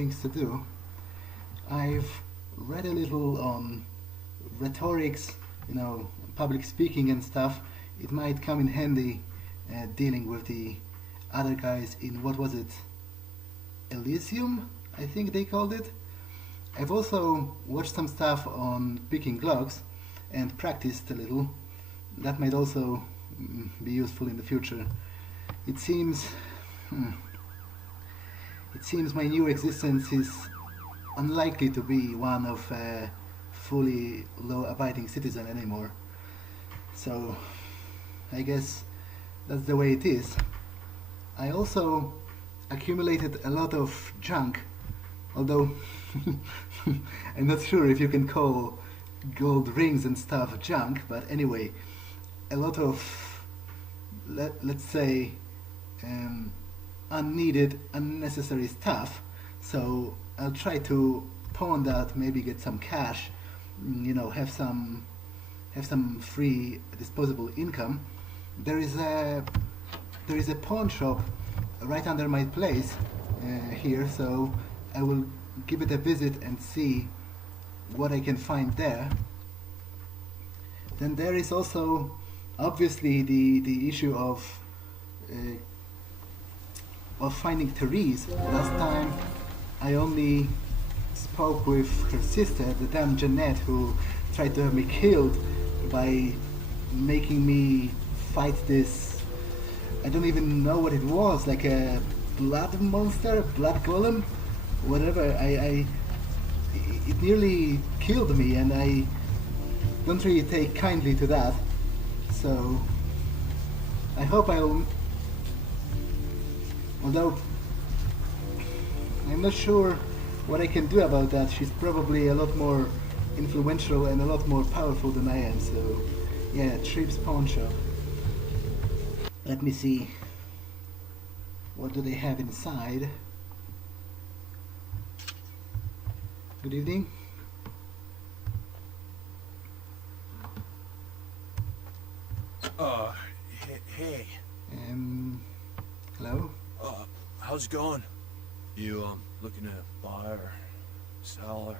things to do. I've read a little on rhetorics, public speaking and stuff. It might come in handy dealing with the other guys in, what was it, Elysium, I think they called it. I've also watched some stuff on picking locks and practiced a little. That might also be useful in the future. It seems my new existence is unlikely to be one of a fully law-abiding citizen anymore. So I guess that's the way it is. I also accumulated a lot of junk, although I'm not sure if you can call gold rings and stuff junk, but anyway, a lot of, let's say, unneeded, unnecessary stuff. So I'll try to pawn that, maybe get some cash, have some free disposable income. There is a pawn shop right under my place here, so I will give it a visit and see what I can find there. Then there is also obviously the issue of finding Therese. Last time I only spoke with her sister, the damn Jeanette, who tried to have me killed by making me fight this, I don't even know what it was, like a blood monster, blood golem, whatever. It nearly killed me, and I don't really take kindly to that. So I hope I'll, although I'm not sure what I can do about that. She's probably a lot more influential and a lot more powerful than I am. So yeah, Tripp's Pawnshop. Let me see, what do they have inside? Good evening. Hey. Hello? How's it going? You, looking to buy or sell or...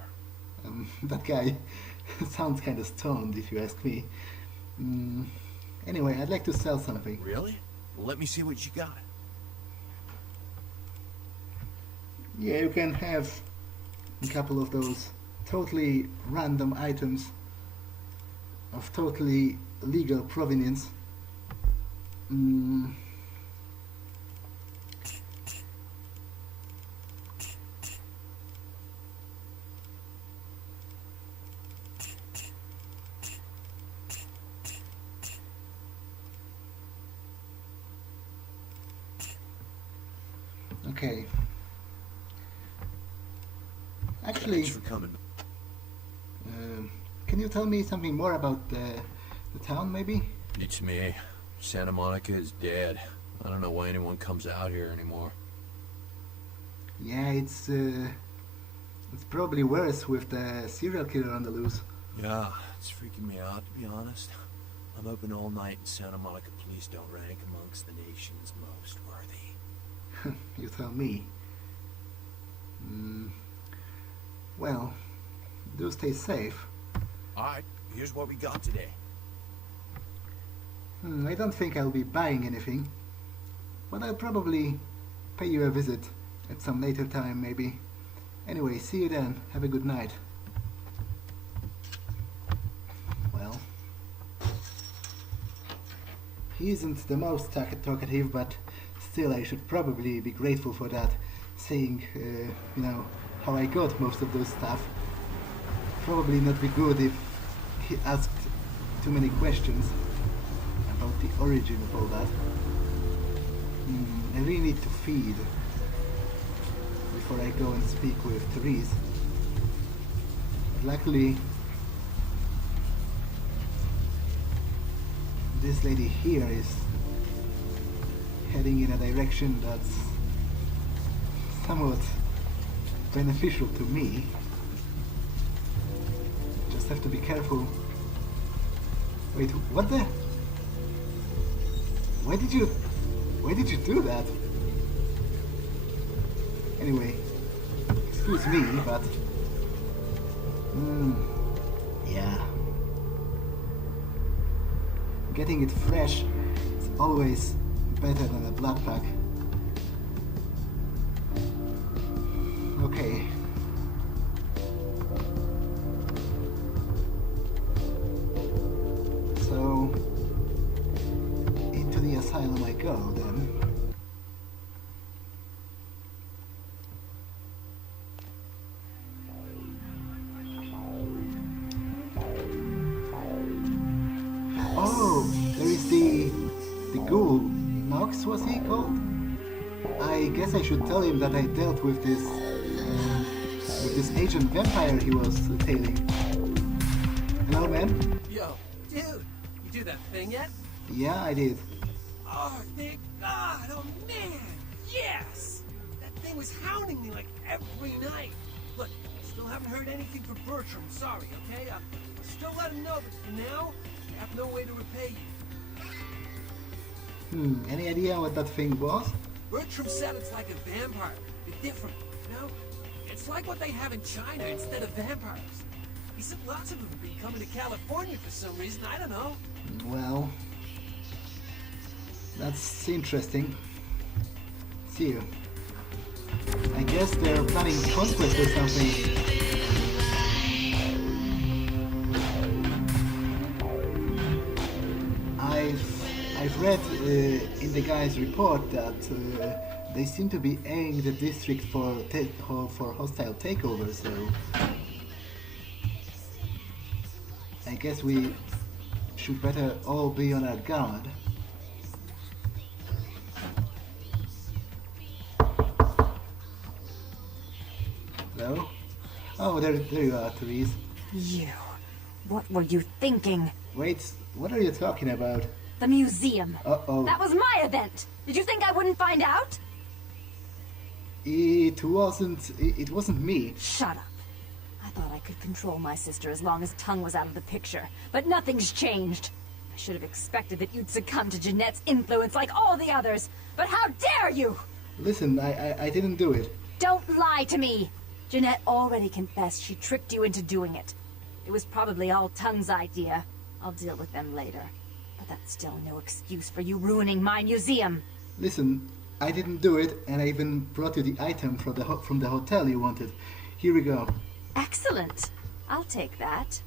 That guy sounds kind of stoned, if you ask me. Anyway, I'd like to sell something. Really? Well, let me see what you got. Yeah, you can have a couple of those totally random items of totally legal provenience. Okay. Actually, thanks for coming. Can you tell me something more about the town, maybe? It's me. Santa Monica is dead. I don't know why anyone comes out here anymore. Yeah, it's probably worse with the serial killer on the loose. Yeah, it's freaking me out, to be honest. I'm open all night and Santa Monica police don't rank amongst the nation's most worthy. You tell me. Well, do stay safe. Alright, here's what we got today. I don't think I'll be buying anything, but I'll probably pay you a visit at some later time, maybe. Anyway, see you then. Have a good night. Well, he isn't the most talkative, but still I should probably be grateful for that, saying, how I got most of those stuff. Probably not be good if he asked too many questions about the origin of all that. I really need to feed before I go and speak with Therese. Luckily, this lady here is heading in a direction that's somewhat beneficial to me. Just have to be careful. Wait, what the? Why did you do that? Anyway, excuse me, but... yeah. Getting it fresh is always better than a blood pack. Okay. So, into the asylum I go then. Oh, there is the ghoul. Nox was he called? I guess I should tell him that I dealt with this ancient vampire he was tailing. Hello, man? Yo, dude, you do that thing yet? Yeah, I did. Oh, thank God! Oh man, yes! That thing was hounding me like every night. Look, still haven't heard anything from Bertram. Sorry, okay? Still let him know, but for now, I have no way to repay you. Any idea what that thing was? Bertram said it's like a vampire, but different, you know? It's like what they have in China instead of vampires. He said lots of them have been coming to California for some reason, I don't know. Well, that's interesting. See you. I guess they're planning conquest or something. I've read in the guy's report that they seem to be eyeing the district for hostile takeover, so I guess we should better all be on our guard. Hello? Oh, there you are, Therese. You. What were you thinking? Wait, what are you talking about? The museum. Uh-oh. That was my event. Did you think I wouldn't find out? It wasn't me. Shut up. I thought I could control my sister as long as Tung was out of the picture. But nothing's changed. I should have expected that you'd succumb to Jeanette's influence like all the others. But how dare you! Listen, I didn't do it. Don't lie to me! Jeanette already confessed she tricked you into doing it. It was probably all Tung's idea. I'll deal with them later. But that's still no excuse for you ruining my museum. Listen, I didn't do it, and I even brought you the item from the hotel you wanted. Here we go. Excellent. I'll take that.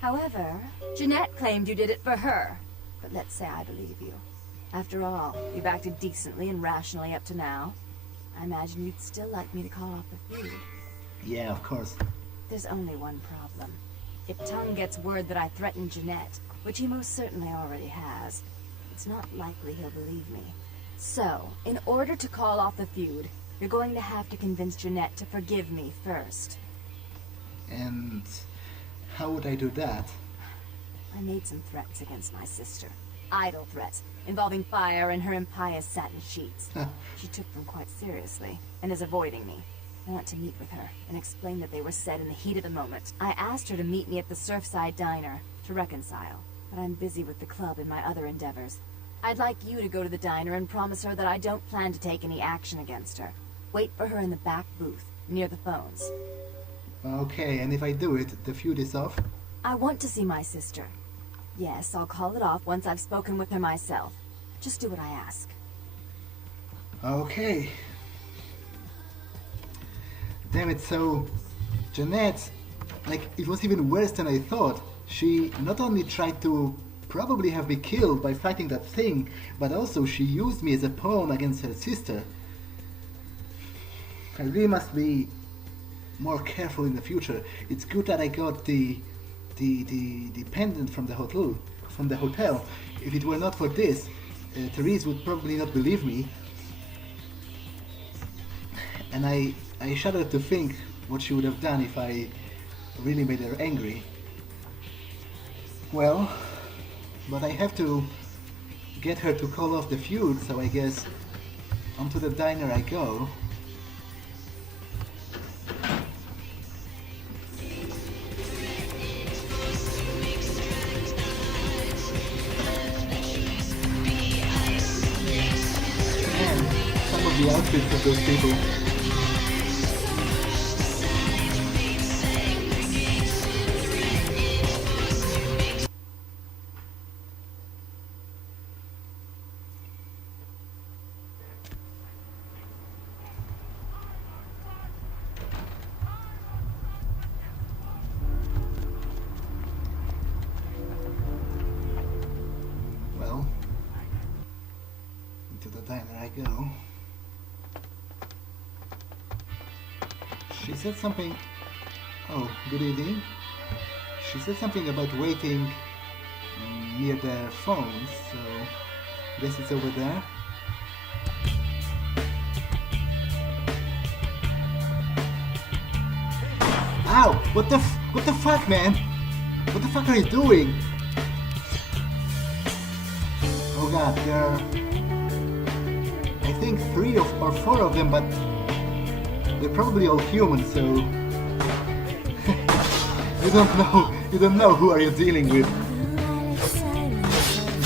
However, Jeanette claimed you did it for her. But let's say I believe you. After all, you've acted decently and rationally up to now. I imagine you'd still like me to call off the feud. Yeah, of course. There's only one problem. If Tung gets word that I threatened Jeanette, which he most certainly already has, it's not likely he'll believe me. So, in order to call off the feud, you're going to have to convince Jeanette to forgive me first. And how would I do that? I made some threats against my sister. Idle threats, involving fire and her impious satin sheets. She took them quite seriously, and is avoiding me. I want to meet with her, and explain that they were said in the heat of the moment. I asked her to meet me at the Surfside Diner, to reconcile, but I'm busy with the club and my other endeavors. I'd like you to go to the diner and promise her that I don't plan to take any action against her. Wait for her in the back booth, near the phones. Okay, and if I do it, the feud is off? I want to see my sister. Yes, I'll call it off once I've spoken with her myself. Just do what I ask. Okay. Damn it, so Jeanette, like, it was even worse than I thought. She not only tried to probably have me killed by fighting that thing, but also she used me as a pawn against her sister. I really must be more careful in the future. It's good that I got the pendant from the hotel. If it were not for this, Therese would probably not believe me. And I shudder to think what she would have done if I really made her angry. Well, but I have to get her to call off the feud, so I guess onto the diner I go. And some of the outfits of those people. go. She said something. Oh, good evening. She said something about waiting near the phone, so I guess it's over there. Ow! What the fuck, man? What the fuck are you doing? Oh god, there are, I think 3 or 4 of them, but they're probably all human, so you don't know who are you dealing with.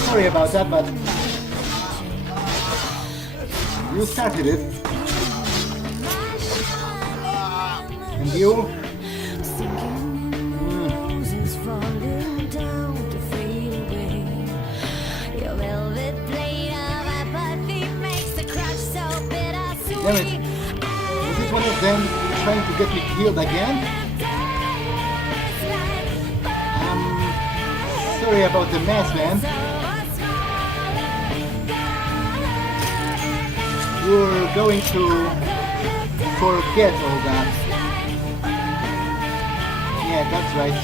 Sorry about that, but you started it. And you? Damn it. Was it one of them trying to get me killed again? Sorry about the mess, man. You're going to forget all that. Yeah, that's right.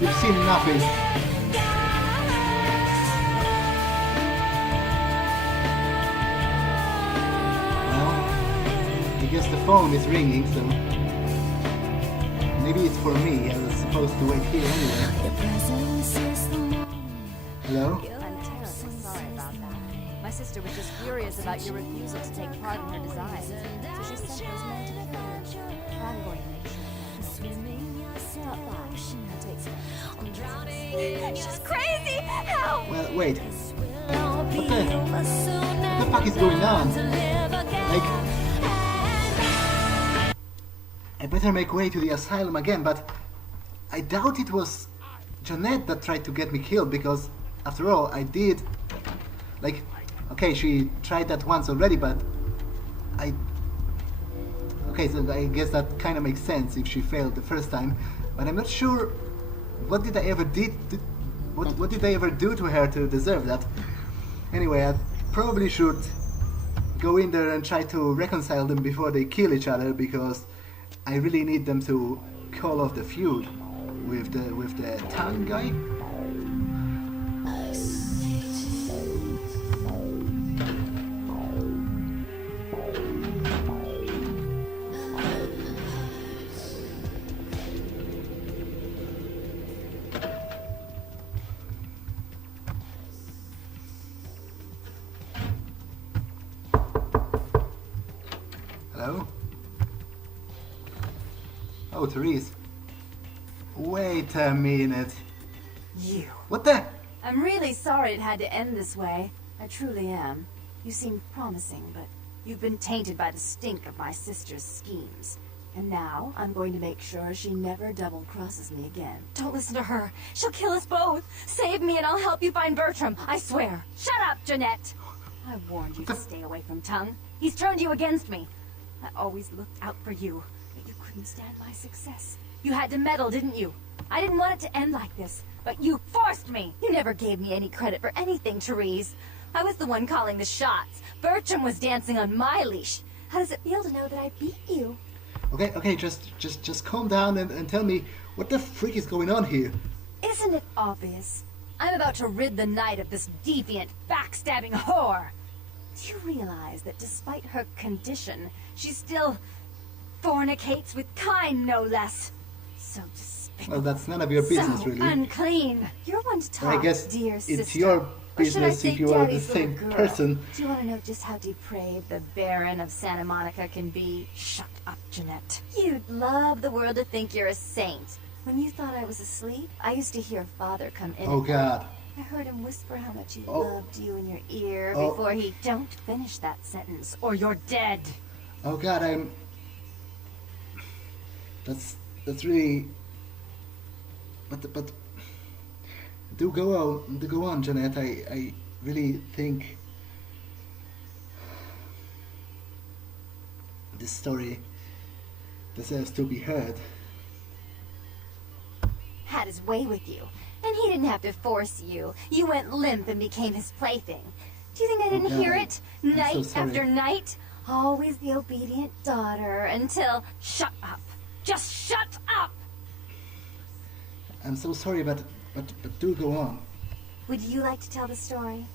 You've seen nothing. I guess the phone is ringing, so maybe it's for me. I was supposed to wait here anyway. Hello? I'm terribly sorry about that. My sister was just furious about your refusal to take part in her designs, so she sent those men to kill you. I'm going to make sure. Stop by. I'll take some. She's crazy! Help! Well, wait. What the fuck is going on? Like, I better make way to the asylum again, but I doubt it was Jeanette that tried to get me killed, because after all, I did, like, okay, she tried that once already, but okay, so I guess that kind of makes sense if she failed the first time, but I'm not sure what did I ever what did I ever do to her to deserve that. Anyway, I probably should go in there and try to reconcile them before they kill each other, because I really need them to call off the feud with the tongue guy. Hello? Oh, Therese. Wait a minute. You. What the? I'm really sorry it had to end this way. I truly am. You seem promising, but you've been tainted by the stink of my sister's schemes. And now, I'm going to make sure she never double-crosses me again. Don't listen to her. She'll kill us both. Save me and I'll help you find Bertram. I swear. Shut up, Jeanette. I warned you to stay away from Tung. He's turned you against me. I always looked out for you, but you couldn't stand my success. You had to meddle, didn't you? I didn't want it to end like this, but you forced me. You never gave me any credit for anything, Therese. I was the one calling the shots. Bertram was dancing on my leash. How does it feel to know that I beat you? Okay, just calm down and tell me what the freak is going on here. Isn't it obvious? I'm about to rid the night of this deviant, backstabbing whore. Do you realize that despite her condition, she still fornicates with kind, no less? So despicable. Well, that's none of your business, so really. unclean. You're one to talk, I guess dear it's sister. your business if you are the Daddy's same little girl. person. Do you want to know just how depraved the Baron of Santa Monica can be? Shut up, Jeanette. You'd love the world to think you're a saint. When you thought I was asleep, I used to hear Father come in. Oh God. I heard him whisper how much he Oh. loved you in your ear Oh. before he... Don't finish that sentence, or you're dead. Oh God, That's really. But do go on, Jeanette. I really think this story deserves to be heard. Had his way with you, and he didn't have to force you. You went limp and became his plaything. Do you think I didn't hear it? I'm so Night sorry. after night? Always the obedient daughter until... Shut up. Just shut up! I'm so sorry, but do go on. Would you like to tell the story?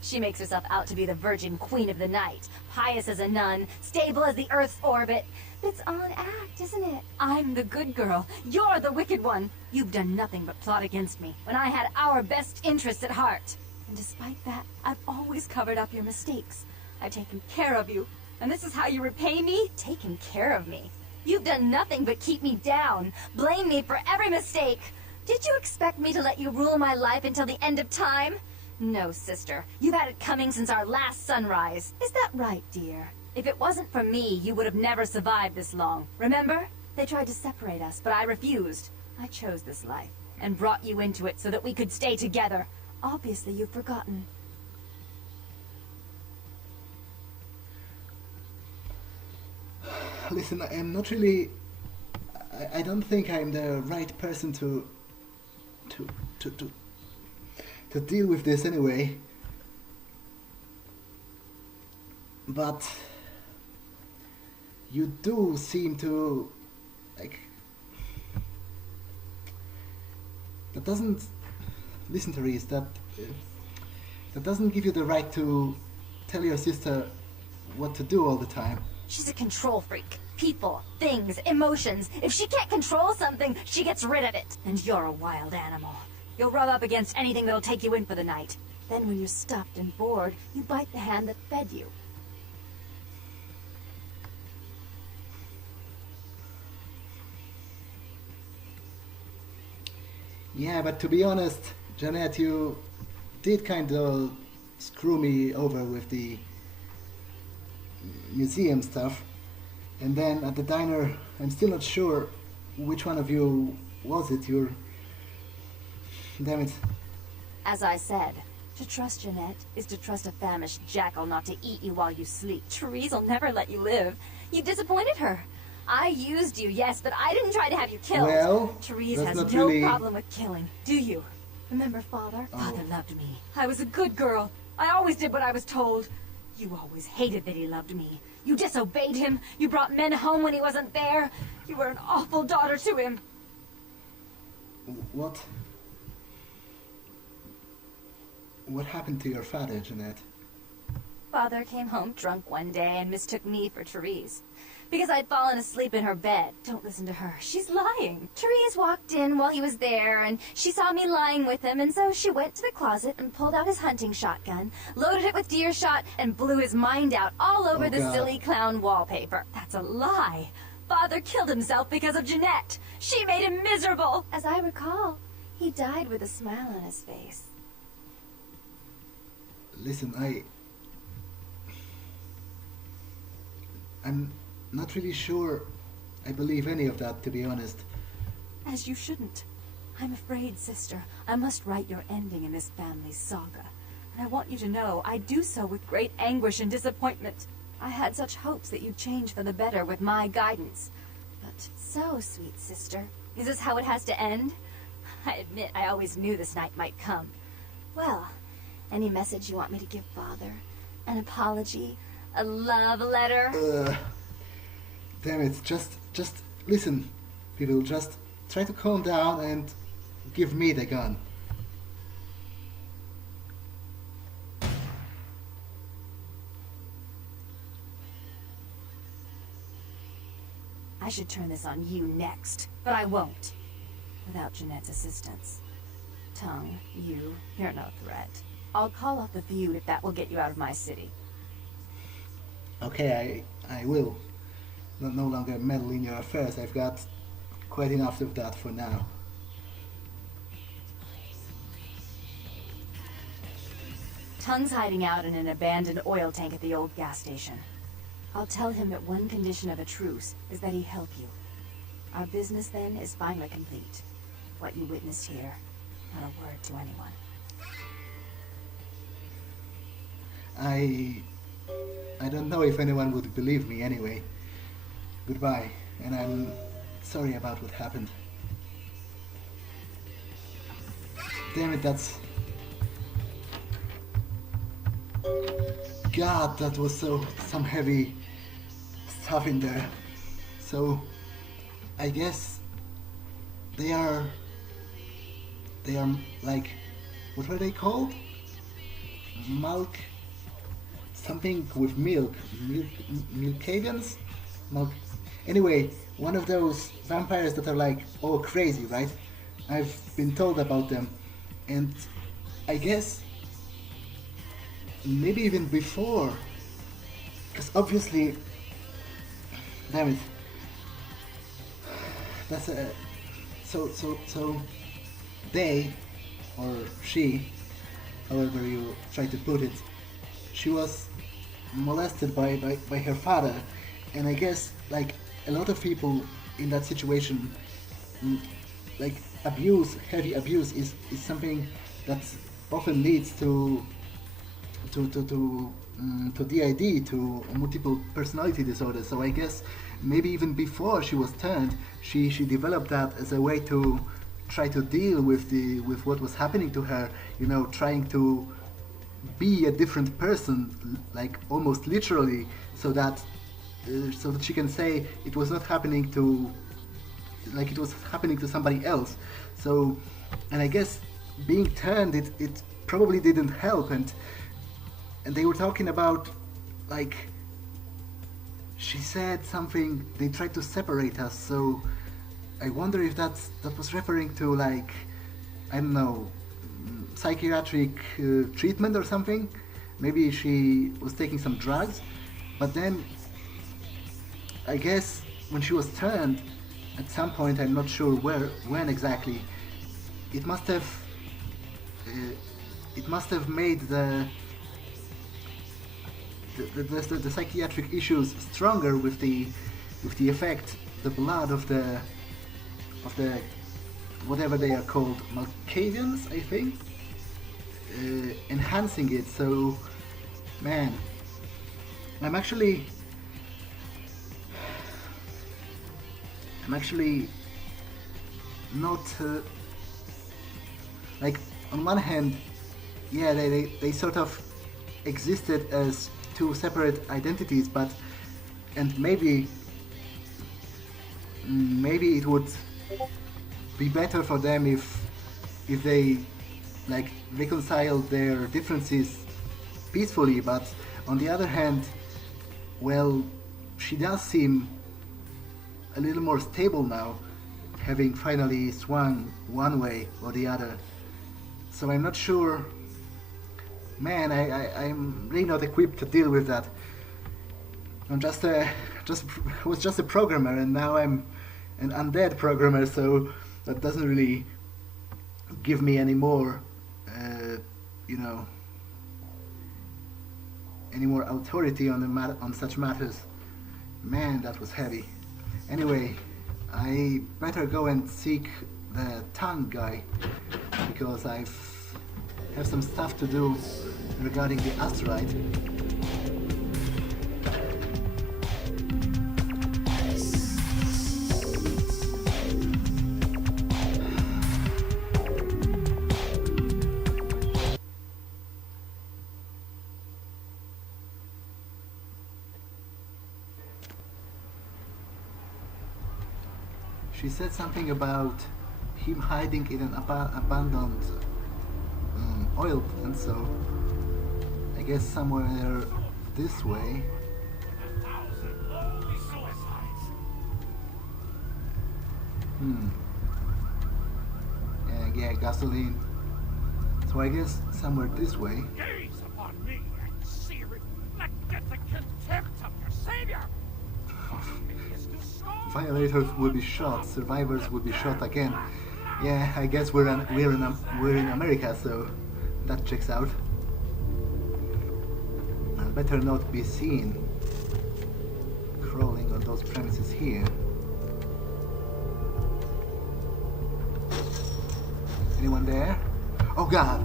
She makes herself out to be the virgin queen of the night, pious as a nun, stable as the Earth's orbit. It's all an act, isn't it? I'm the good girl. You're the wicked one. You've done nothing but plot against me when I had our best interests at heart. And despite that, I've always covered up your mistakes. I've taken care of you. And this is how you repay me? Taken care of me. You've done nothing but keep me down, blame me for every mistake. Did you expect me to let you rule my life until the end of time? No, sister. You've had it coming since our last sunrise. Is that right, dear? If it wasn't for me, you would have never survived this long. Remember? They tried to separate us, but I refused. I chose this life, and brought you into it so that we could stay together. Obviously, you've forgotten. Listen, I'm not really... I don't think I'm the right person to deal with this anyway. But you do seem to, like... That doesn't... Listen, Therese, that doesn't give you the right to tell your sister what to do all the time. She's a control freak. People, things, emotions. If she can't control something, she gets rid of it. And you're a wild animal. You'll rub up against anything that'll take you in for the night. Then when you're stuffed and bored, you bite the hand that fed you. Yeah, but to be honest, Jeanette, you did kind of screw me over with the museum stuff. And then at the diner, I'm still not sure which one of you was it. Damn it. As I said, to trust Jeanette is to trust a famished jackal not to eat you while you sleep. Therese will never let you live. You disappointed her. I used you, yes, but I didn't try to have you killed. Well, Therese that's has not no really... problem with killing, do you? Remember Father? Oh. Father loved me. I was a good girl. I always did what I was told. You always hated that he loved me. You disobeyed him. You brought men home when he wasn't there. You were an awful daughter to him. What happened to your father, Jeanette? Father came home drunk one day and mistook me for Therese. Because I'd fallen asleep in her bed. Don't listen to her. She's lying. Therese walked in while he was there, and she saw me lying with him, and so she went to the closet and pulled out his hunting shotgun, loaded it with deer shot, and blew his mind out all over the God. silly clown wallpaper. That's a lie. Father killed himself because of Jeanette. She made him miserable. As I recall, he died with a smile on his face. Listen, I'm not really sure I believe any of that, to be honest. As you shouldn't. I'm afraid, sister, I must write your ending in this family's saga. And I want you to know I do so with great anguish and disappointment. I had such hopes that you'd change for the better with my guidance. But so, sweet sister, is this how it has to end? I admit I always knew this night might come. Well, any message you want me to give Father? An apology? A love letter? Damn it, just listen, people, just try to calm down and give me the gun. I should turn this on you next, but I won't. Without Jeanette's assistance. Tung, you're no threat. I'll call off the feud if that will get you out of my city. Okay, I will. No longer meddle in your affairs. I've got quite enough of that for now. Tung's hiding out in an abandoned oil tank at the old gas station. I'll tell him that one condition of a truce is that he help you. Our business then is finally complete. What you witnessed here, not a word to anyone. I don't know if anyone would believe me anyway. Goodbye, and I'm sorry about what happened. Damn it, that's God, that was some heavy stuff in there. So I guess they are like, what were they called? Milk, something with milkadians? Anyway, one of those vampires that are like all crazy, right? I've been told about them, and I guess maybe even before, because obviously, damn it, that's a so they or she, however you try to put it, she was molested by her father, and I guess like a lot of people in that situation, like heavy abuse is something that often leads to DID, to multiple personality disorder. So I guess maybe even before she was turned, she developed that as a way to try to deal with what was happening to her. You know, trying to be a different person, like almost literally, so that she can say it was not happening to, like it was happening to somebody else. So, and I guess being turned, it probably didn't help, and they were talking about, like, she said something, they tried to separate us, so I wonder if that was referring to, like, I don't know, psychiatric treatment or something. Maybe she was taking some drugs, but then I guess when she was turned, at some point, I'm not sure when exactly, it must have made the psychiatric issues stronger with the effect, the blood of the whatever they are called, Malkavians, I think, enhancing it. So, man, I'm actually not like, on one hand, yeah, they sort of existed as two separate identities, and maybe it would be better for them if they, like, reconciled their differences peacefully. But on the other hand, well, she does seem a little more stable now, having finally swung one way or the other. So I'm not sure. Man, I'm really not equipped to deal with that. I'm was just a programmer, and now I'm an undead programmer, so that doesn't really give me any more, any more authority on such matters. Man, that was heavy. Anyway, I better go and seek the Tung guy, because I have some stuff to do regarding the asteroid. She said something about him hiding in an abandoned oil plant, so I guess somewhere this way. Yeah, gasoline. So I guess somewhere this way. Gaze upon me and see reflected the contempt of your savior. Violators will be shot, survivors will be shot again. Yeah, I guess we're in America, so that checks out. I'd better not be seen crawling on those premises here. Anyone there? Oh God!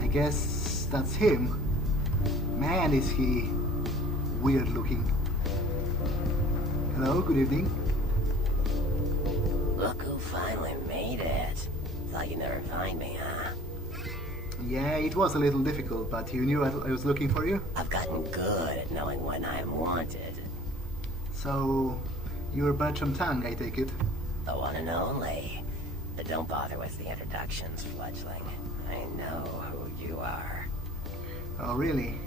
I guess that's him. Man, is he weird looking. Hello, good evening. Look who finally made it. Thought you'd never find me, huh? Yeah, it was a little difficult, but you knew I was looking for you? I've gotten good at knowing when I'm wanted. So, you're Bertram Tung, I take it? The one and only. But don't bother with the introductions, fledgling. I know who you are. Oh, really?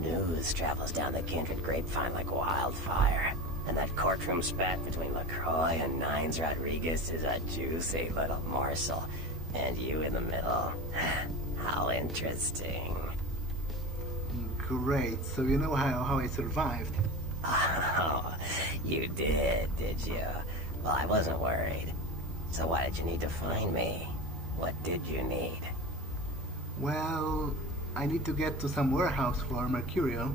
News travels down the Kindred grapevine like wildfire. And that courtroom spat between LaCroix and Nines Rodriguez is a juicy little morsel. And you in the middle. How interesting. Great, so you know how I survived. Oh, you did you? Well, I wasn't worried. So why did you need to find me? What did you need? Well, I need to get to some warehouse for Mercurial.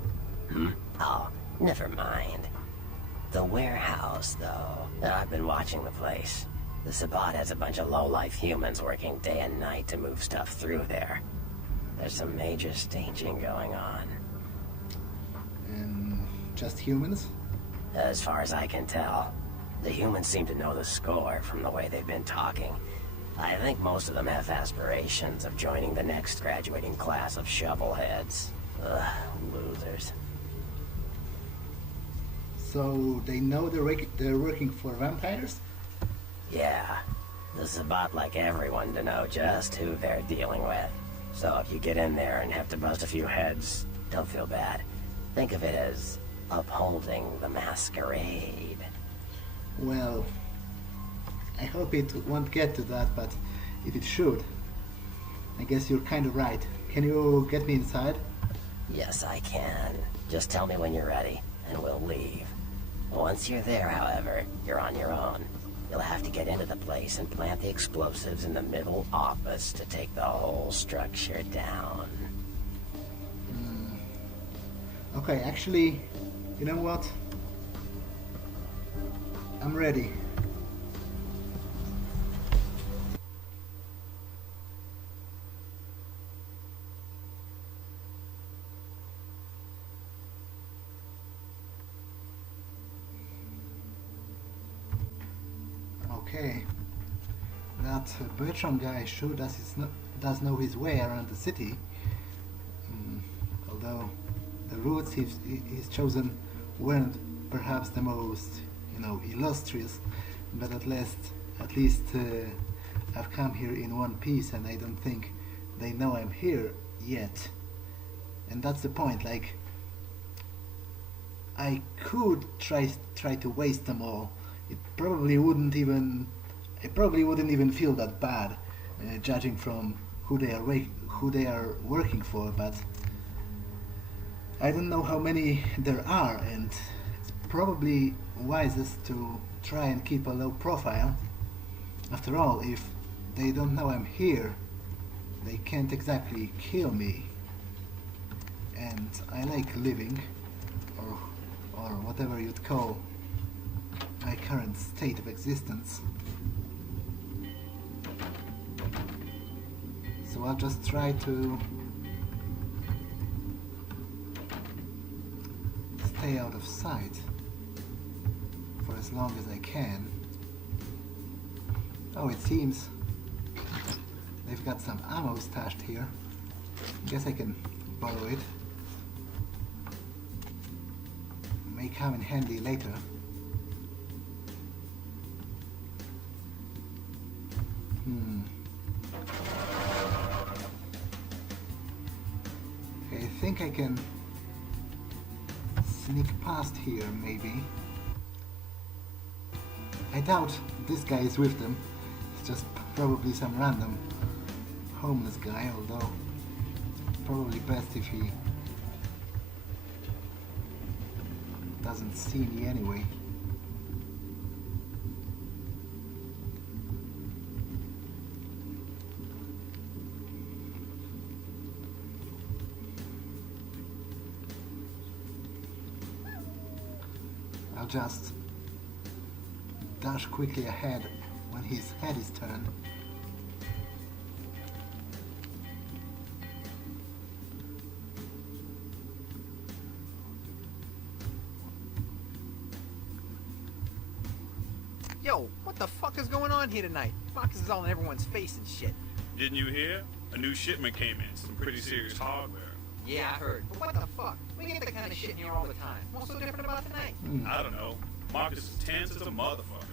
Oh, never mind. The warehouse, though. I've been watching the place. The Sabbat has a bunch of low-life humans working day and night to move stuff through there. There's some major staging going on. Just humans? As far as I can tell. The humans seem to know the score from the way they've been talking. I think most of them have aspirations of joining the next graduating class of shovelheads. Ugh, losers. So they know they're working for vampires? Yeah. The Sabbat like everyone to know just who they're dealing with. So if you get in there and have to bust a few heads, don't feel bad. Think of it as upholding the Masquerade. Well, I hope it won't get to that, but if it should, I guess you're kind of right. Can you get me inside? Yes, I can. Just tell me when you're ready, and we'll leave. Once you're there, however, you're on your own. You'll have to get into the place and plant the explosives in the middle office to take the whole structure down. Okay, actually, you know what? I'm ready. Okay. That Bertram guy sure does know his way around the city. Although the routes he's chosen weren't perhaps the most, illustrious, but at least I've come here in one piece, and I don't think they know I'm here yet. And that's the point. Like, I could try to waste them all. I probably wouldn't even feel that bad, judging from who they are working for. But I don't know how many there are, and it's probably wisest to try and keep a low profile. After all, if they don't know I'm here, they can't exactly kill me. And I like living, or whatever you'd call my current state of existence. So I'll just try to stay out of sight for as long as I can. Oh, it seems they've got some ammo stashed here. Guess I can borrow it. May come in handy later. Okay, I think I can sneak past here, maybe. I doubt this guy is with them. It's just probably some random homeless guy, although probably best if he doesn't see me anyway. I'll just dash quickly ahead when his head is turned. Yo, what the fuck is going on here tonight? Fox is all in everyone's face and shit. Didn't you hear? A new shipment came in, some pretty serious hardware. Yeah, I heard. But what the fuck? We get that kind of shit in here all the time. What's so different about tonight? I don't know. Marcus is tense as a motherfucker.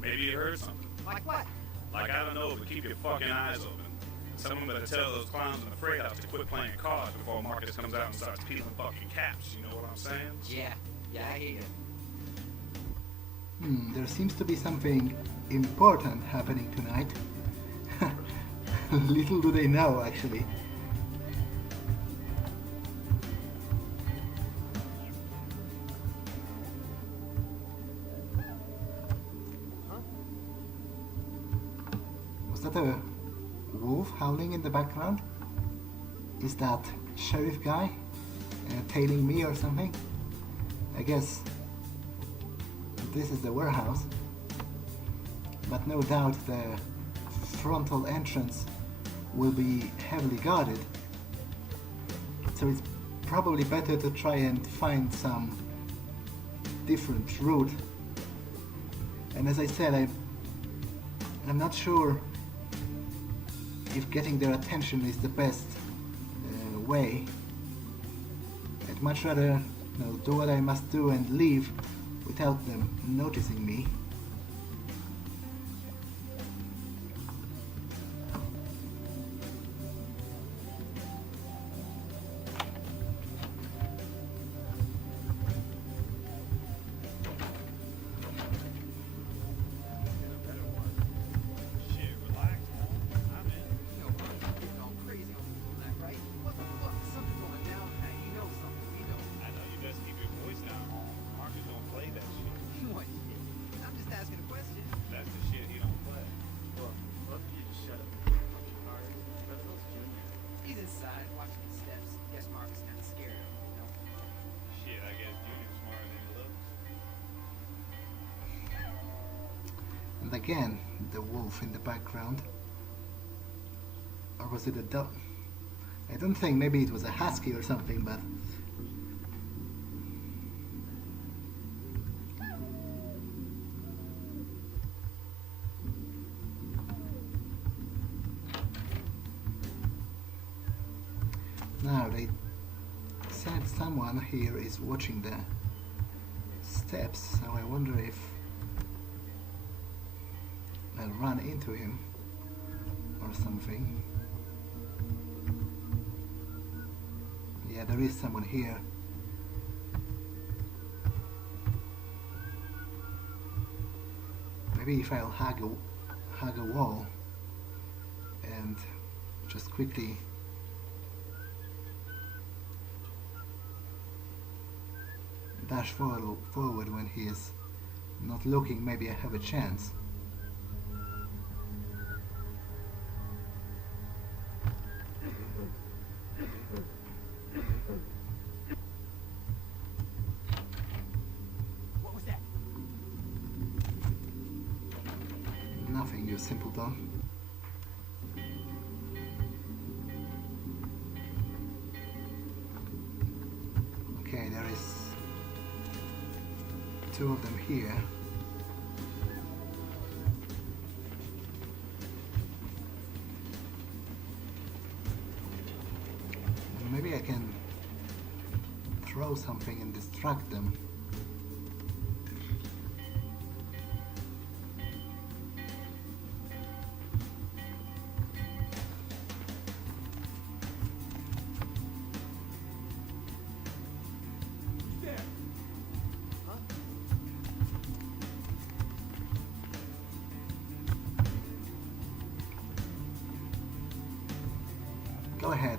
Maybe he heard something. Like what? Like, I don't know, but keep your fucking eyes open. Someone better tell those clowns in the freight house to quit playing cards before Marcus comes out and starts peeling fucking caps. You know what I'm saying? Yeah, I hear you. There seems to be something important happening tonight. Little do they know, actually. Was that a wolf howling in the background? Is that sheriff guy tailing me or something? I guess this is the warehouse, but no doubt the frontal entrance will be heavily guarded, so it's probably better to try and find some different route. And as I said, I'm not sure if getting their attention is the best way. I'd much rather do what I must do and leave without them noticing me. And again, the wolf in the background. Or was it a dog? I don't think, maybe it was a husky or something, but... Now, they said someone here is watching the steps, so I wonder if I'll run into him or something. Yeah, there is someone here. Maybe if I'll hug a wall and just quickly dash forward when he is not looking, maybe I have a chance. What was that? Nothing, you simpleton. Okay, there is two of them here. And maybe I can throw something and distract them. Go ahead.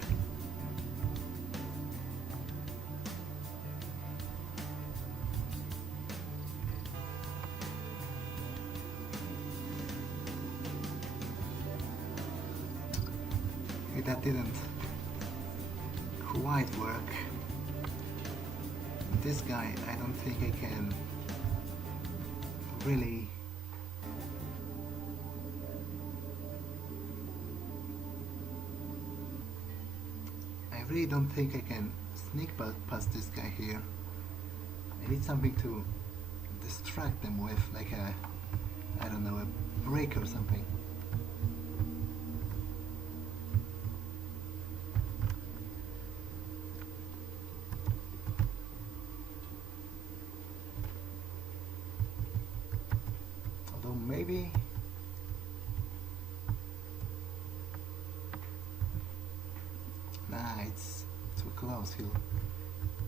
Okay, that didn't quite work. This guy, I don't think I can really I really don't think I can sneak past this guy here. I need something to distract them with, like a, I don't know, a brick or something. maybe... Nah, it's too close. He'll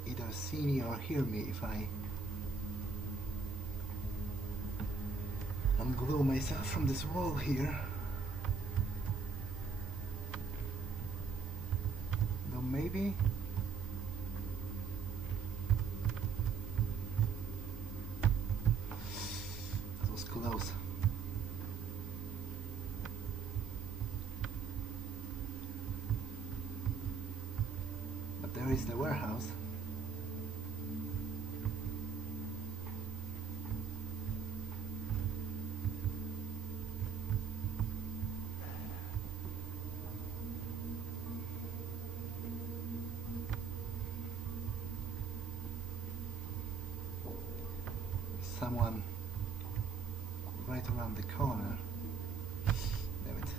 either see me or hear me if I unglue myself from this wall here. Though maybe... That was close. But there is the warehouse. Someone right around the corner. Damn it.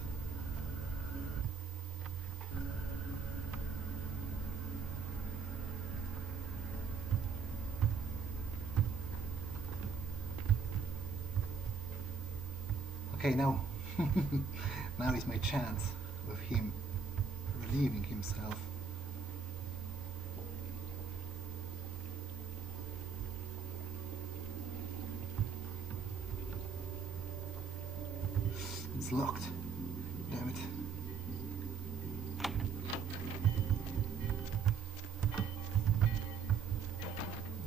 Okay, now. Now is my chance with him relieving himself. It's locked. Damn it.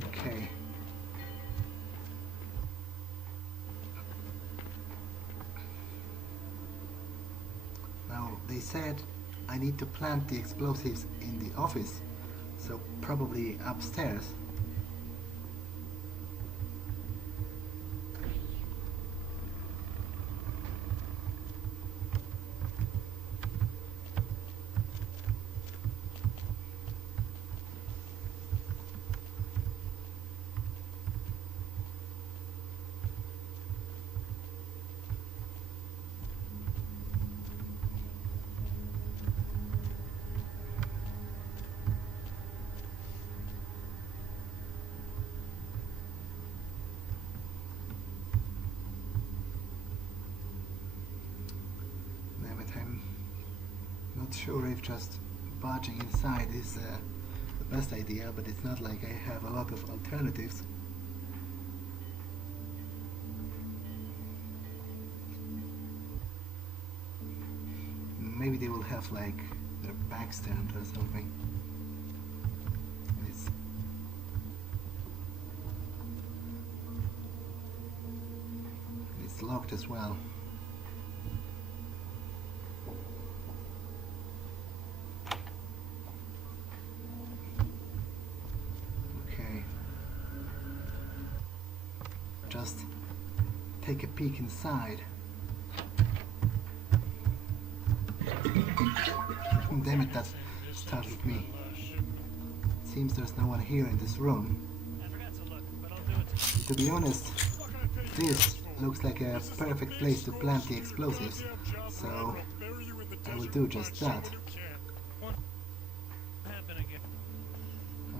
Okay. Now, they said I need to plant the explosives in the office, so probably upstairs. Not sure if just barging inside is the best idea, but it's not like I have a lot of alternatives. Maybe they will have like their back stand or something. It's locked as well. Just take a peek inside. Damn it, that startled me. Seems there's no one here in this room. To be honest, this looks like a perfect place to plant the explosives, so I will do just that.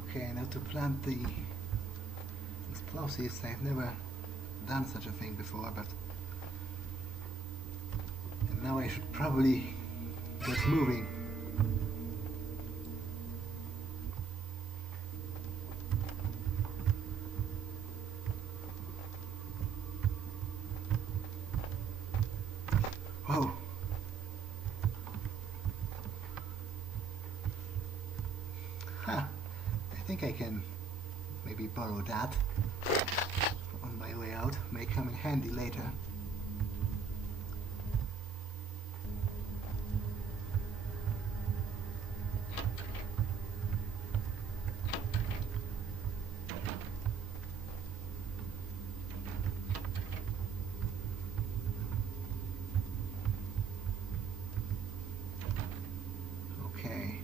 Okay, now to plant the explosives, I've never done such a thing before, but now I should probably get moving. Whoa. Huh. I think I can maybe borrow that on my way out. May come in handy later. Okay.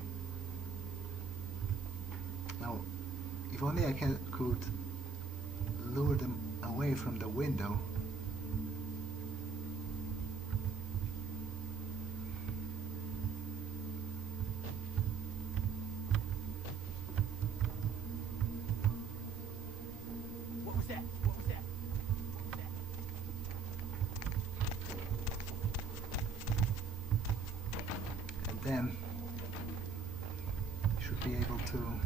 Now, if only I could lure them away from the window. What was that? What was that? What was that? then I should be able to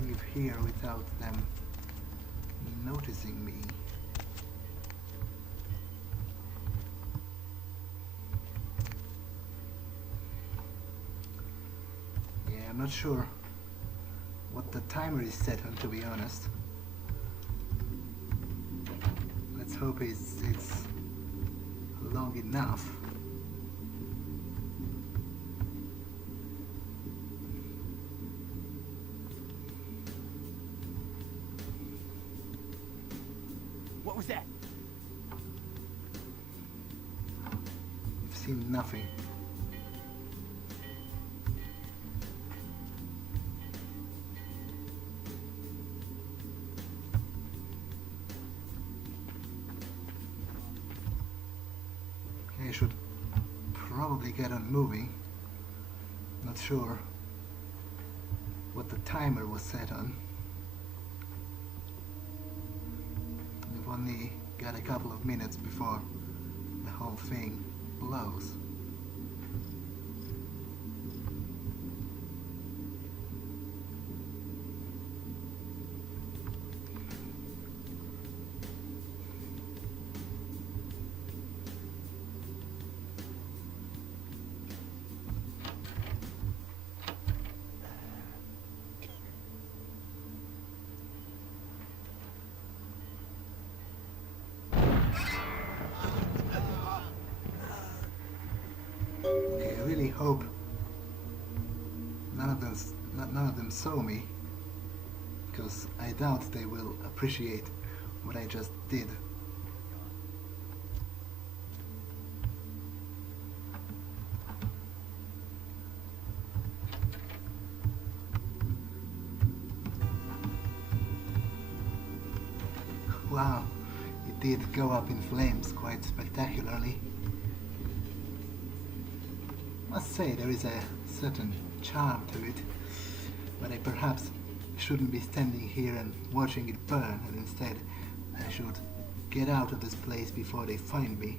leave here without them noticing me. Yeah, I'm not sure what the timer is set on, to be honest. Let's hope it's long enough. What was that? I've seen nothing. I should probably get on moving. Not sure what the timer was set on. We've only got a couple of minutes before the whole thing blows. Okay, I really hope none of them saw me, because I doubt they will appreciate what I just did. Wow, it did go up in flames quite spectacularly. I must say there is a certain charm to it, but I perhaps shouldn't be standing here and watching it burn, and instead I should get out of this place before they find me.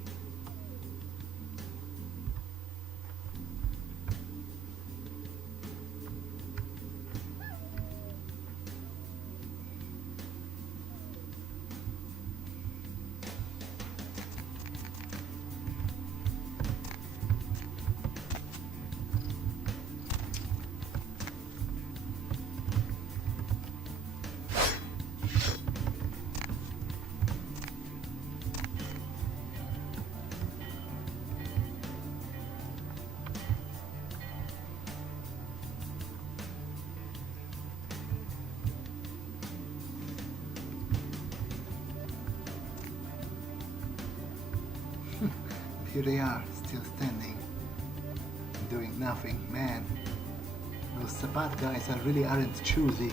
Here they are, still standing, doing nothing. Man, those Sabat guys really aren't choosy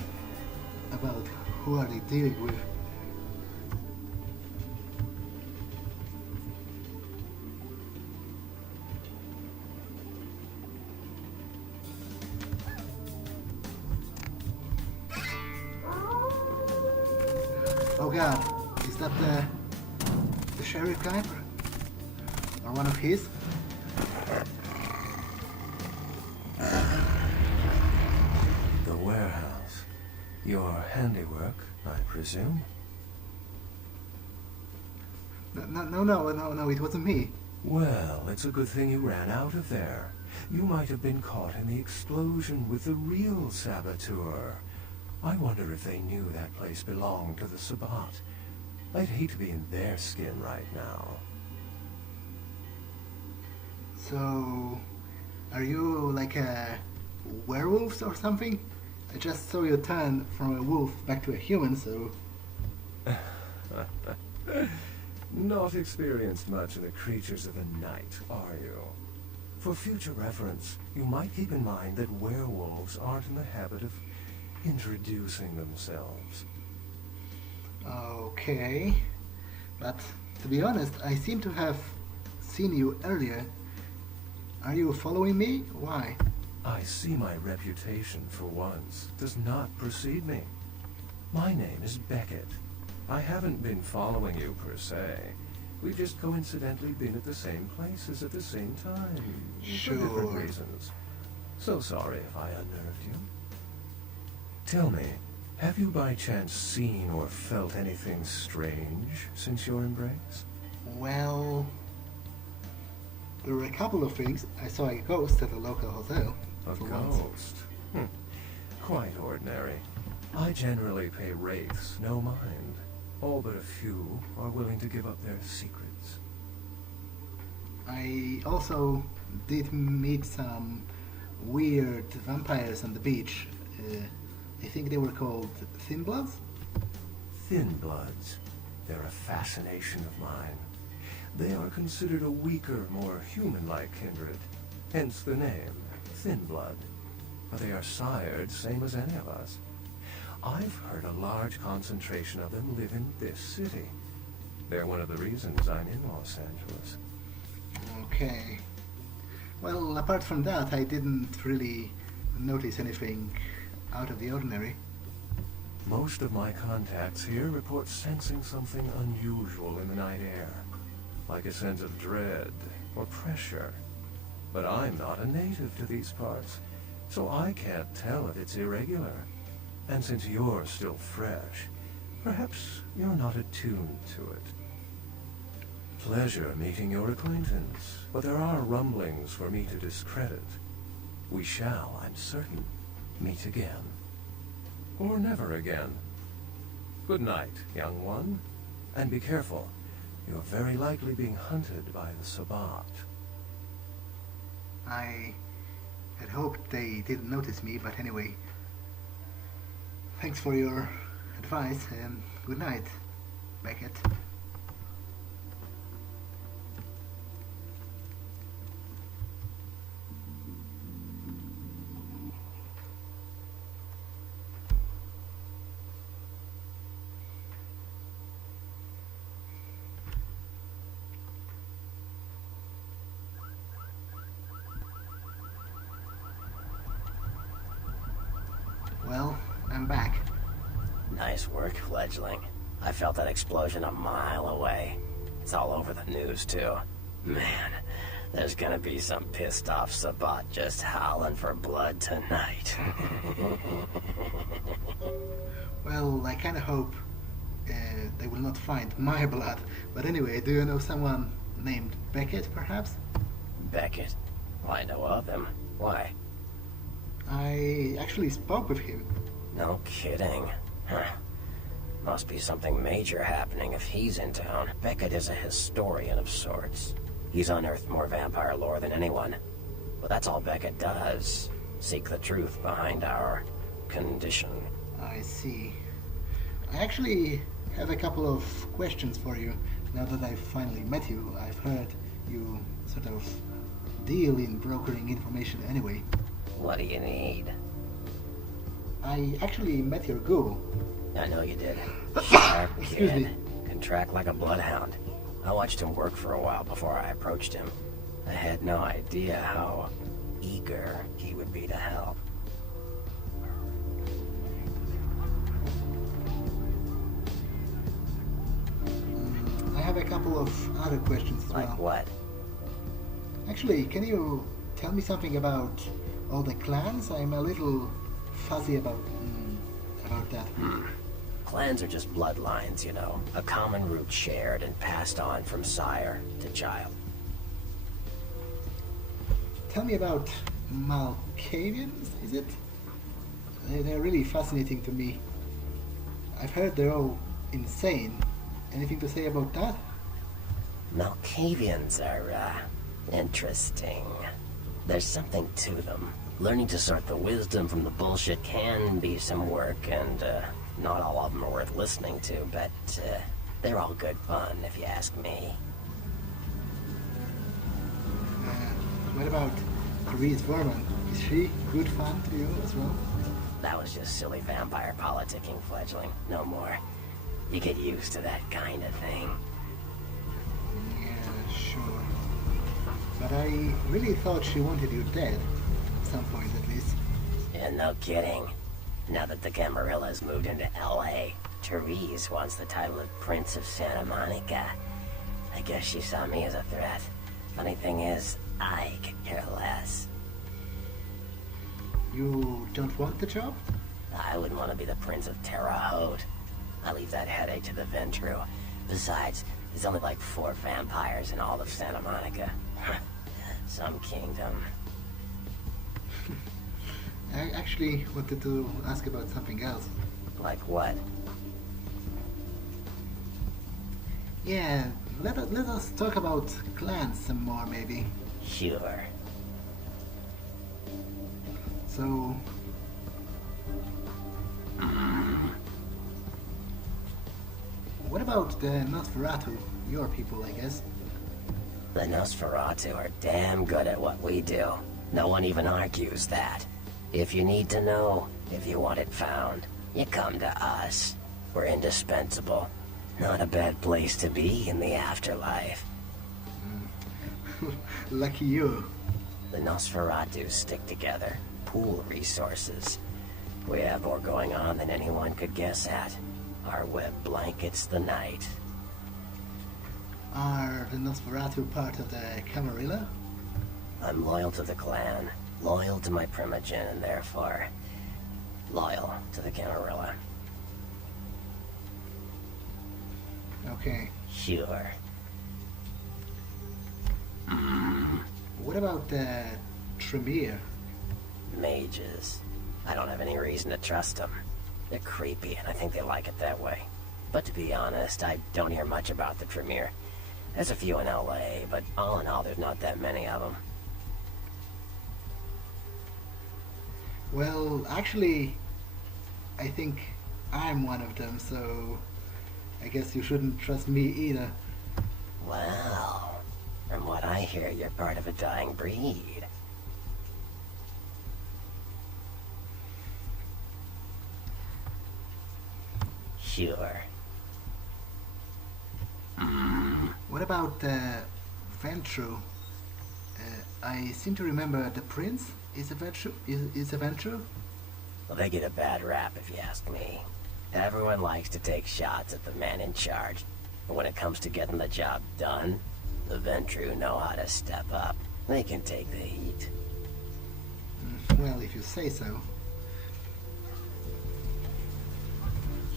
about who are they dealing with. Oh god, is that the sheriff guy? Or one of his? The warehouse. Your handiwork, I presume? No, it wasn't me. Well, it's a good thing you ran out of there. You might have been caught in the explosion with the real saboteur. I wonder if they knew that place belonged to the Sabat. I'd hate to be in their skin right now. So, are you like a werewolf or something? I just saw you turn from a wolf back to a human, so... Not experienced much of the creatures of the night, are you? For future reference, you might keep in mind that werewolves aren't in the habit of introducing themselves. Okay, but to be honest, I seem to have seen you earlier. Are you following me? Why? I see my reputation, for once, does not precede me. My name is Beckett. I haven't been following you per se. We've just coincidentally been at the same places at the same time. Sure. For different reasons. So sorry if I unnerved you. Tell me, have you by chance seen or felt anything strange since your embrace? Well, there were a couple of things. I saw a ghost at a local hotel. A for once. ghost? Quite ordinary. I generally pay wraiths no mind. All but a few are willing to give up their secrets. I also did meet some weird vampires on the beach. I think they were called Thin Bloods? Thin Bloods. They're a fascination of mine. They are considered a weaker, more human-like kindred. Hence the name, Thin Blood. But they are sired same as any of us. I've heard a large concentration of them live in this city. They're one of the reasons I'm in Los Angeles. Okay. Well, apart from that, I didn't really notice anything out of the ordinary. Most of my contacts here report sensing something unusual in the night air, like a sense of dread or pressure. But I'm not a native to these parts, so I can't tell if it's irregular. And since you're still fresh, perhaps you're not attuned to it. Pleasure meeting your acquaintance, but there are rumblings for me to discredit. We shall, I'm certain, meet again. Or never again. Good night, young one. And be careful. You're very likely being hunted by the Sabbat. I had hoped they didn't notice me, but anyway. Thanks for your advice, and good night, Beckett. Well, I'm back. Nice work, fledgling. I felt that explosion a mile away. It's all over the news, too. Man, there's gonna be some pissed off Sabbat just howling for blood tonight. Well, I kinda hope they will not find my blood. But anyway, do you know someone named Beckett, perhaps? Beckett? Well, I know of him. Why? I actually spoke with him. No kidding. Huh. Must be something major happening if he's in town. Beckett is a historian of sorts. He's unearthed more vampire lore than anyone. But that's all Beckett does. Seek the truth behind our condition. I see. I actually have a couple of questions for you. Now that I've finally met you, I've heard you sort of deal in brokering information anyway. What do you need? I actually met your ghoul. I know you did. Sharp Excuse kid. me. Can track like a bloodhound. I watched him work for a while before I approached him. I had no idea how eager he would be to help. I have a couple of other questions as Like well. what? Actually, can you tell me something about all the clans? I'm a little fuzzy about that. Clans are just bloodlines, you know. A common root shared and passed on from sire to child. Tell me about Malkavians, is it? They're really fascinating to me. I've heard they're all insane. Anything to say about that? Malkavians are, interesting. There's something to them. Learning to sort the wisdom from the bullshit can be some work, and, not all of them are worth listening to, but, they're all good fun, if you ask me. What about Therese Voerman? Is she good fun to you as well? That was just silly vampire politicking, fledgling. No more. You get used to that kind of thing. Yeah, sure. But I really thought she wanted you dead. At some point, at least. Yeah, no kidding. Now that the Camarillas moved into L.A., Therese wants the title of Prince of Santa Monica. I guess she saw me as a threat. Funny thing is, I could care less. You don't want the job? I wouldn't want to be the Prince of Terre Haute. I leave that headache to the Ventru. Besides, there's only like 4 vampires in all of Santa Monica. Some kingdom. I actually wanted to ask about something else. Like what? Yeah, let us talk about clans some more, maybe. Sure. So... what about the Nosferatu? Your people, I guess. The Nosferatu are damn good at what we do. No one even argues that. If you need to know, if you want it found, you come to us. We're indispensable. Not a bad place to be in the afterlife. Lucky you. The Nosferatu stick together, pool resources. We have more going on than anyone could guess at. Our web blankets the night. Are the Nosferatu part of the Camarilla? I'm loyal to the clan, loyal to my primogen, and therefore loyal to the Camarilla. Okay. Sure. What about the Tremere? Mages. I don't have any reason to trust them. They're creepy, and I think they like it that way. But to be honest, I don't hear much about the Tremere. There's a few in LA, but all in all, there's not that many of them. Well, actually, I think I'm one of them, so I guess you shouldn't trust me either. Well, from what I hear, you're part of a dying breed. Sure. What about the Ventru? I seem to remember the prince is a Ventru. Is a Ventru? Well, they get a bad rap if you ask me. Everyone likes to take shots at the man in charge. But when it comes to getting the job done, the Ventru know how to step up. They can take the heat. Well, if you say so.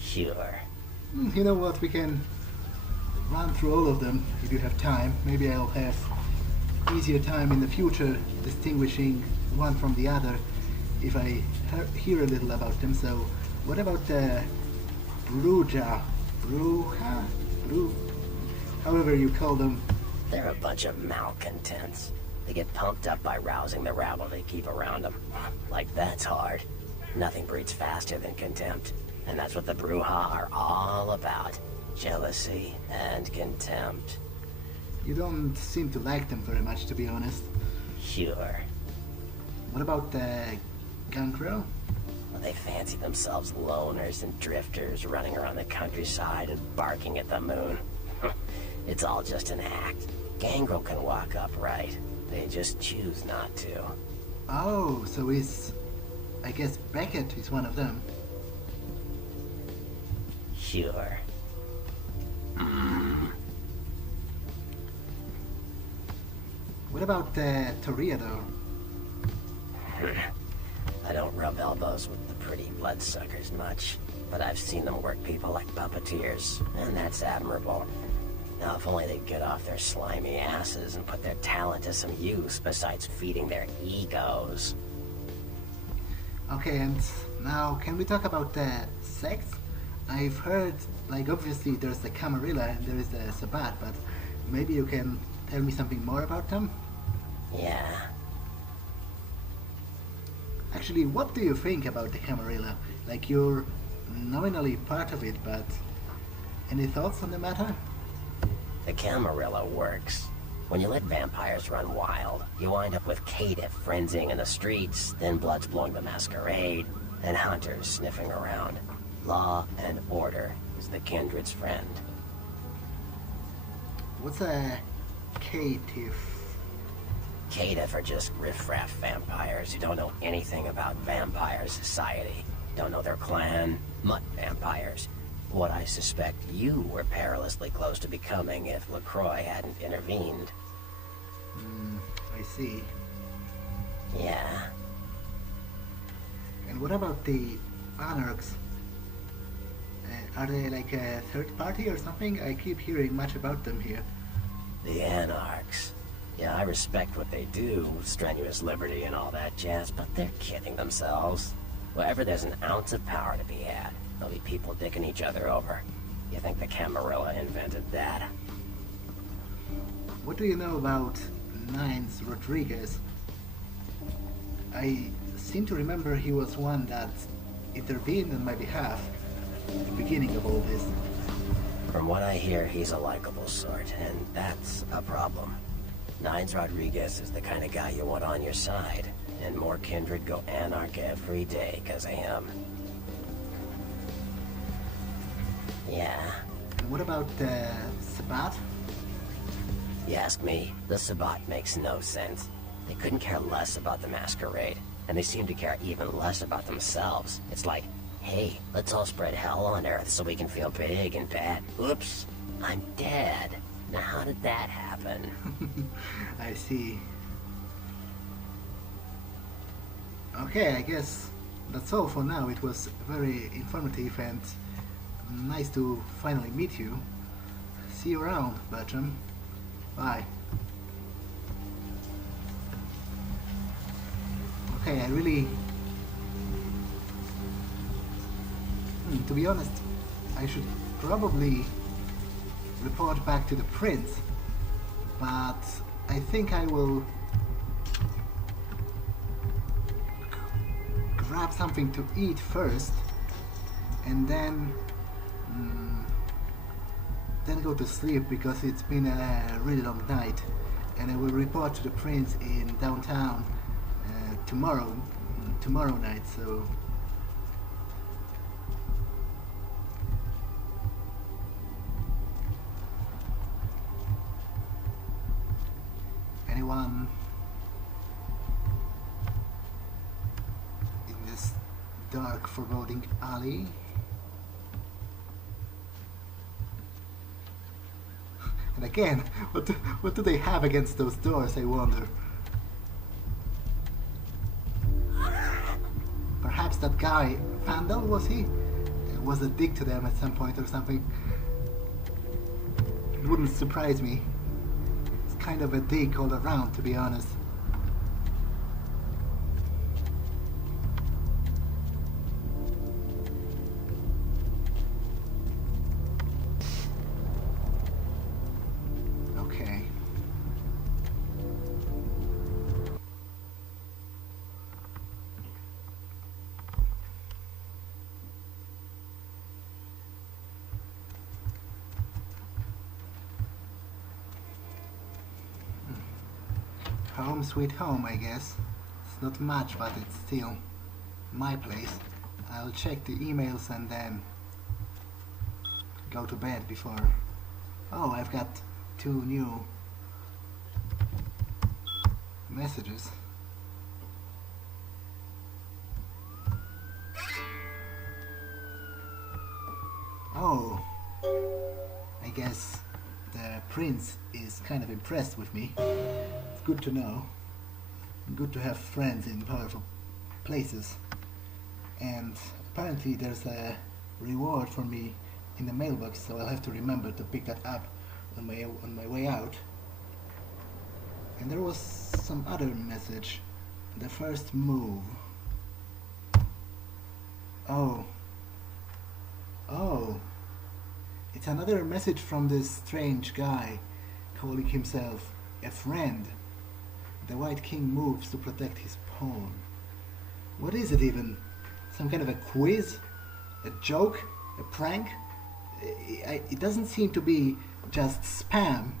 Sure. You know what, we can run through all of them if you have time. Maybe I'll have easier time in the future distinguishing one from the other if I hear a little about them. So, what about the Bruja? Bruja? However you call them. They're a bunch of malcontents. They get pumped up by rousing the rabble they keep around them. Like, that's hard. Nothing breeds faster than contempt. And that's what the Bruja are all about. Jealousy and contempt. You don't seem to like them very much, to be honest. Sure. What about the Gangrel? Well, they fancy themselves loners and drifters running around the countryside and barking at the moon. It's all just an act. Gangrel can walk upright. They just choose not to. Oh, so I guess Beckett is one of them. Sure. What about the Toreador? I don't rub elbows with the pretty bloodsuckers much, but I've seen them work people like puppeteers, and that's admirable. Now, if only they'd get off their slimy asses and put their talent to some use besides feeding their egos. Okay, and now can we talk about the sects? I've heard, like, obviously there's the Camarilla and there is the Sabbat, but maybe you can tell me something more about them? Yeah. Actually, what do you think about the Camarilla? Like, you're nominally part of it, but any thoughts on the matter? The Camarilla works. When you let vampires run wild, you wind up with caitiff frenzying in the streets, then bloods blowing the Masquerade, and hunters sniffing around. Law and order is the Kindred's friend. What's a caitiff? Caitiff are just riffraff vampires who don't know anything about vampire society. Don't know their clan, mutt vampires. What I suspect you were perilously close to becoming if LaCroix hadn't intervened. I see. Yeah. And what about the Anarchs? Are they like a third party or something? I keep hearing much about them here. The Anarchs. Yeah, I respect what they do, strenuous liberty and all that jazz, but they're kidding themselves. Wherever there's an ounce of power to be had, there'll be people dicking each other over. You think the Camarilla invented that? What do you know about Nines Rodriguez? I seem to remember he was one that intervened on my behalf at the beginning of all this. From what I hear, he's a likable sort, and that's a problem. Nines Rodriguez is the kind of guy you want on your side, and more Kindred go anarch every day because of him. Yeah. And what about Sabat? You ask me, the Sabbat makes no sense. They couldn't care less about the Masquerade, and they seem to care even less about themselves. It's like, hey, let's all spread hell on Earth so we can feel big and bad. Oops, I'm dead. Now how did that happen? I see. Okay, I guess that's all for now. It was very informative and nice to finally meet you. See you around, Bertram. Bye. Okay, I really... to be honest, I should probably report back to the prince, but I think I will grab something to eat first and then go to sleep, because it's been a really long night, and I will report to the prince in downtown tomorrow night. So anyone in this dark, foreboding alley? And again, what do they have against those doors, I wonder? Perhaps that guy, Vandal, was he? Was a dick to them at some point or something. It wouldn't surprise me. It's kind of a dick all around, to be honest. Okay. Home sweet home, I guess. It's not much, but it's still my place. I'll check the emails and then go to bed before... Oh, I've got 2 new messages. Oh, I guess the prince is kind of impressed with me. It's good to know. Good to have friends in powerful places. And apparently there's a reward for me in the mailbox, so I'll have to remember to pick that up on my way out. And there was some other message. The first move. Oh. It's another message from this strange guy calling himself a friend. The White King moves to protect his pawn. What is it even? Some kind of a quiz? A joke? A prank? It doesn't seem to be just spam,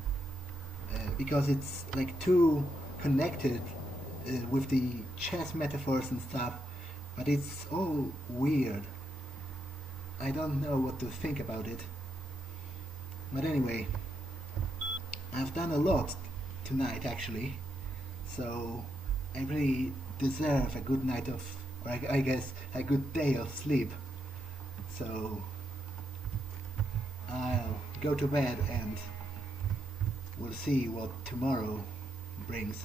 because it's like too connected with the chess metaphors and stuff, but it's all weird. I don't know what to think about it. But anyway, I've done a lot tonight actually, so I really deserve a good night of, or I guess a good day of sleep. So I'll go to bed and we'll see what tomorrow brings.